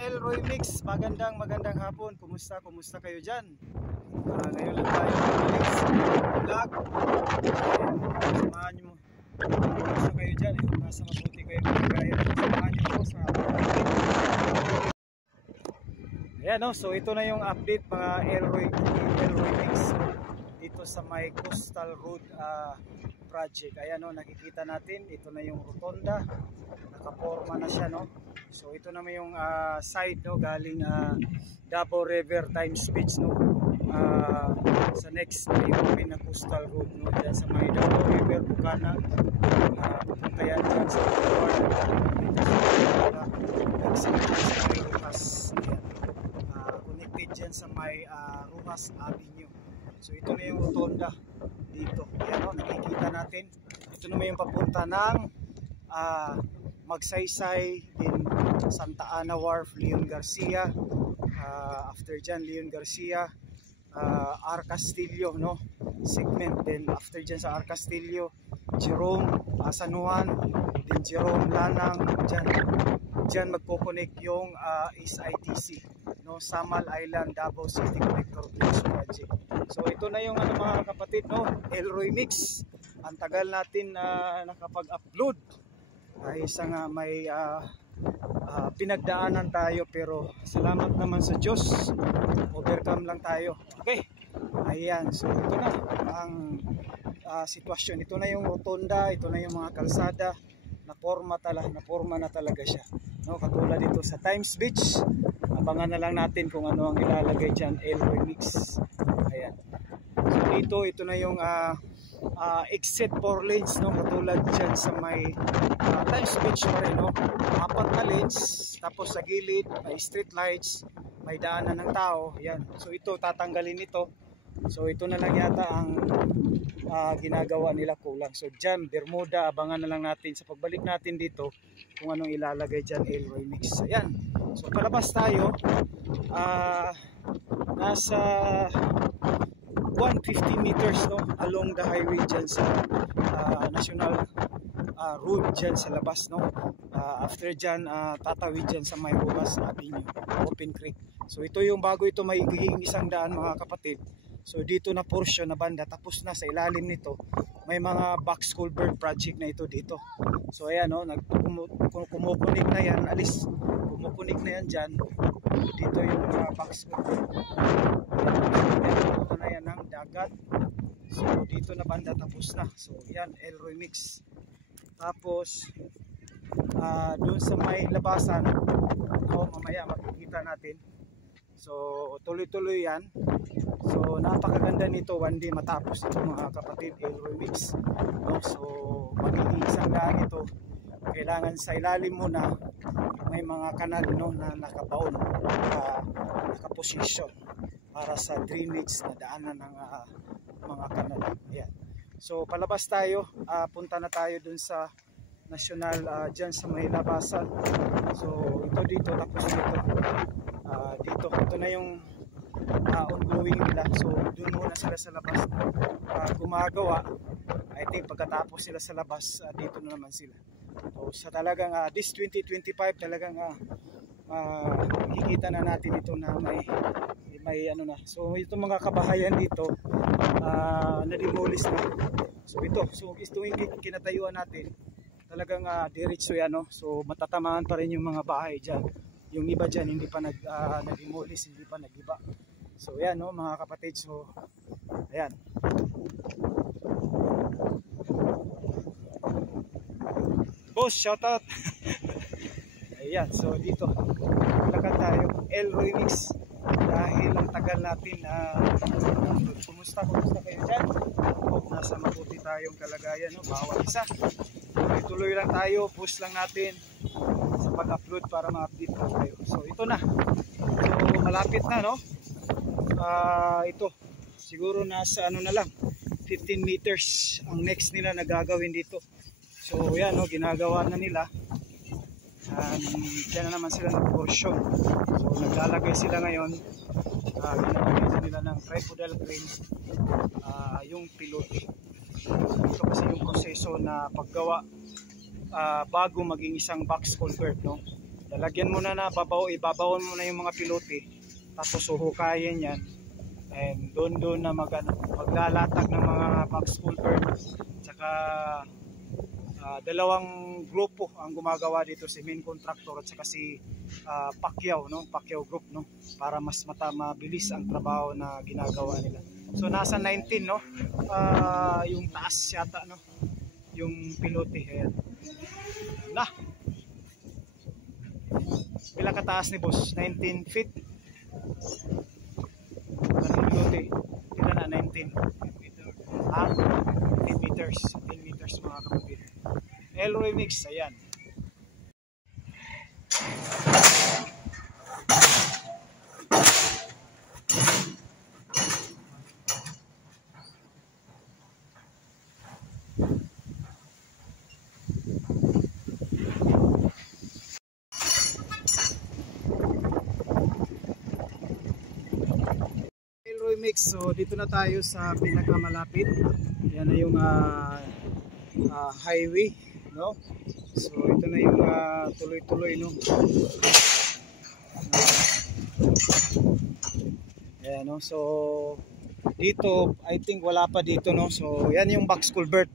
Elroy Mix, magandang hapon. Kumusta kayo dyan? Ngayon lang tayo next vlog. Samahan nyo mo. Kumusta kayo dyan? Nasa mabuti kayo kagaya. Samahan nyo po sa ayan, no? So ito na yung update mga Elroy Mix dito sa may Coastal Road project. Ayan, no, nakikita natin, ito na yung rotonda, nakaporma na siya, no. So ito naman yung side, no, galing Davao River Times Beach, no, sa next na yung na Coastal Road, no, dyan sa may Davao River, Bukana, pupunta yan dyan sa Rojas, connected dyan sa may Rojas Avenue. So ito na yung rotonda dito. Ayan, no, nakikita natin. Ito naman yung papunta ng Magsaysay, din Santa Ana Wharf, Leon Garcia. After dyan, Leon Garcia, R. Castillo, no, segment. Then after dyan sa R. Castillo, Jerome, San Juan, then Jerome, Lanang. Dyan magkoconnect yung SITC, no, Samal Island, Davao City Connector Bridge Project. So ito na yung mga kapatid, no, Elroy Mix. Ang tagal natin nakapag-upload ay nga may pinagdaanan tayo, pero salamat naman sa Diyos, overcome lang tayo. Okay, ayan, so ito na ang sitwasyon. Ito na yung rotonda, ito na yung mga kalsada, naporma na talaga siya, no, katulad dito sa Times Beach. Abangan na lang natin kung ano ang ilalagay dyan, Elroy Mix. Ayan, so ito na yung exit 4 lanes, no, katulad dyan sa may Times Beach pa rin, no, 4 na lanes, tapos sa gilid may street lights, may daanan ng tao. Yan, so ito tatanggalin ito. So ito na lang yata ang ginagawa nila, kulang. So dyan, Bermuda, abangan na lang natin sa pagbalik natin dito kung anong ilalagay dyan, Elroy Mix. Ayan, so palabas tayo, nasa 150 meters, no, along the highway dyan sa national road dyan sa labas, no. After dyan, tatawid dyan sa may Rojas Avenue, Open Creek. So ito yung bago ito may isang daan, mga kapatid. So dito na portion na banda, tapos na sa ilalim nito may mga box culvert project na ito dito. So ayan, no, kumukunik na yan, kumukunik na yan dyan. Dito yung box culvert. Dito na yan ang dagat. So dito na banda, tapos na. So yan, Elroy Mix. Tapos doon sa may labasan, no, mamaya makikita natin. So tuloy-tuloy yan. So napakaganda nito, one day matapos ito, mga kapatid, Elroy Mix, no? So magiging isang daan ito. Kailangan sa ilalim muna may mga kanal, no, na nakabaon, nakaposisyon para sa drainage na daanan ng mga kanal. Ayan. So palabas tayo, punta na tayo dun sa national, dyan sa may labasan. So ito dito, tapos dito, ito na yung ongoing nila. So doon muna sila sa labas gumagawa. I think pagkatapos sila sa labas, dito na naman sila. So sa talagang this 2025 talagang makikita na natin ito na may ano na. So itong mga kabahayan dito na-demolish na. So ito yung kinatayuan natin, talagang diretso yan, no? So matatamaan pa rin yung mga bahay dyan. Yung iba dyan hindi pa na-demolish, hindi pa nag-iba. So yan, no, mga kapatid. So ayan, boss, shout out. Ayan, so dito lakad tayo, Elroy Mix, dahil ang tagal natin kumusta kayo dyan? Nasa mabuti tayong kalagayan, no, bawat isa. Tuloy lang tayo, push lang natin sa pag-upload para ma-update lang tayo. So ito na, so malapit na, no. Ito siguro nasa ano na lang, 15 meters ang next nila na gagawin dito. So yan, no, ginagawa na nila. Diyan na naman sila ng portion. So naglalagay sila ngayon, ginagawa nila ng tripodal crane, yung pilot. Ito kasi yung proseso na paggawa bago maging isang box culvert, no. Lalagyan mo na ibabawon mo na yung mga pilote, tapos huhukayin yan, and doon na maglalatag ng mga box culvert. Tsaka dalawang grupo ang gumagawa dito, si main contractor at saka si Pacquiao, no? Pacquiao Group, no? Para mas mabilis ang trabaho na ginagawa nila. So nasa 19, no? Yung taas yata, no? Yung pilote. Ayan. Na! Pila kataas ni boss? 19 feet? Ang pilote. Pila na 19? 10 meters. 10 meters mga kapatid. Elroy Mix, ayan. Mix. So dito na tayo sa pinakamalapit. Yan na yung highway, no? So ito na yung tuloy-tuloy, no? Ayan, no? So dito I think wala pa dito, no? So yan yung box culvert.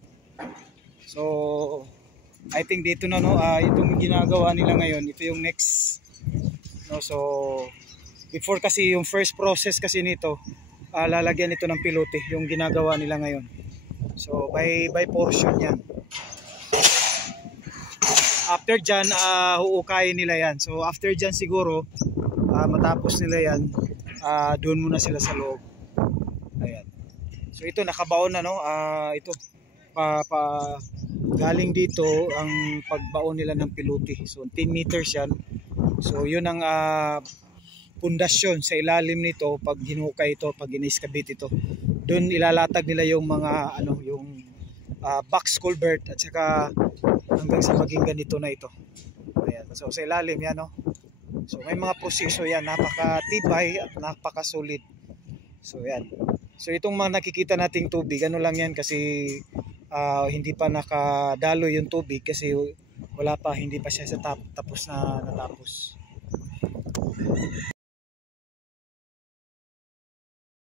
So I think dito na, no? Itong ginagawa nila ngayon, ito yung next, no? So before kasi yung first process kasi nito, lalagyan ito ng pilote, yung ginagawa nila ngayon. So by portion yan. After dyan, huukayin nila yan. So after dyan siguro, matapos nila yan, doon muna sila sa loob. Ayan. So ito nakabaon na, no? Ito galing dito ang pagbaon nila ng pilote. So 10 meters yan. So yun ang pundasyon sa ilalim nito. Pag hinukay ito, pag in-excavate ito, doon ilalatag nila yung mga yung box culvert at saka hanggang sa maging ganito na ito. Ayan. So sa ilalim yan, no? So may mga proseso yan, napakatibay at napakasolid. So yan. So itong mga nakikita nating tubig, ano lang yan kasi hindi pa nakadalo yung tubig kasi wala pa, hindi pa siya sa tapos na natapos.